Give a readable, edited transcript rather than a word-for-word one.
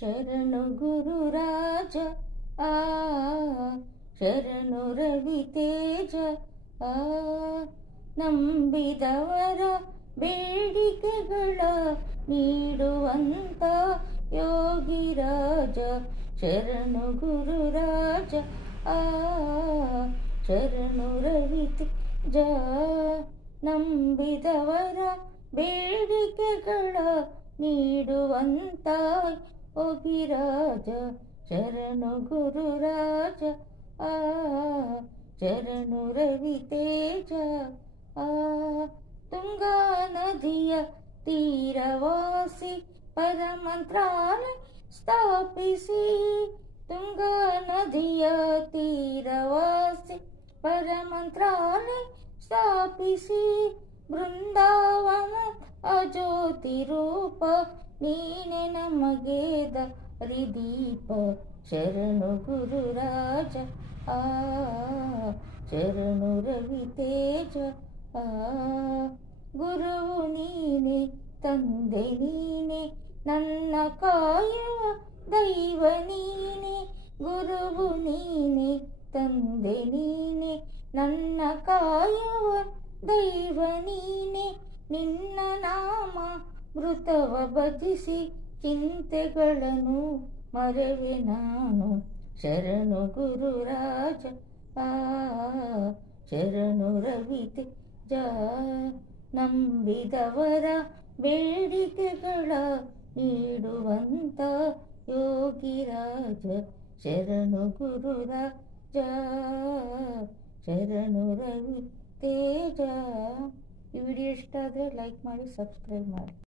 ಶರಣು ಗುರುರಾಜ ಆ ಶರಣು ರವಿ ತೇಜ ಆ ನಂಬಿದವರ ಬೇಡಿಕೆಗಳ ನೀಡುವಂತ ಯೋಗಿರಾಜ ಶರಣು ಗುರುರಾಜ ಆ ಶರಣು ರವಿ ತೇಜ ನಂಬಿದವರ ಬೇಡಿಕೆಗಳ ನೀಡುವಂತ ಯೋಗಿರಾಜ ಶರಣು ಗುರುರಾಜ ಆ ಶರಣು ರವಿ ತೇಜ ಆ ತುಂಗಾ ನದಿಯ ತೀರವಾಸಿ ಪರಮಂತ್ರಾಲಯ ಸ್ಥಾಪಿಸಿ ತುಂಗಾ ನದಿಯ ತೀರವಾಸಿ ಪರಮಂತ್ರಾಲಯ ಸ್ಥಾಪಿಸಿ ಬೃಂದಾವನ ಅಜ್ಯೋತಿ ರೂಪ ನೀನೆ ನಮಗೆ ದಾರಿದೀಪ ಶರಣು ಗುರುರಾಜ ಆ ಶರಣು ರವಿ ತೇಜ ಆ ಗುರುವು ನೀನೆ ತಂದೆ ನೀನೆ ನನ್ನ ಕಾಯುವ ದೈವ ನೀನೆ ಗುರುವು ನೀನೆ ತಂದೆ ನೀನೆ ನನ್ನ ಕಾಯುವ ದೈವ ನೀನೆ ನಿನ್ನ ನಾಮ ಮೃತವ ಭಜಿಸಿ ಚಿಂತೆಗಳನ್ನು ಮರೆವೆ ನಾನು ಶರಣು ಗುರುರಾಜ ಆ ಶರಣು ರವಿ ತೇಜ ನಂಬಿದವರ ಬೇಡಿಕೆಗಳ ನೀಡುವಂತ ಯೋಗಿರಾಜ ಶರಣು ಗುರುರಾಜ ಶರಣು ರವಿ ತೇಜ. ಈ ವಿಡಿಯೋ ಇಷ್ಟ ಆದರೆ ಲೈಕ್ ಮಾಡಿ, ಸಬ್ಸ್ಕ್ರೈಬ್ ಮಾಡಿ.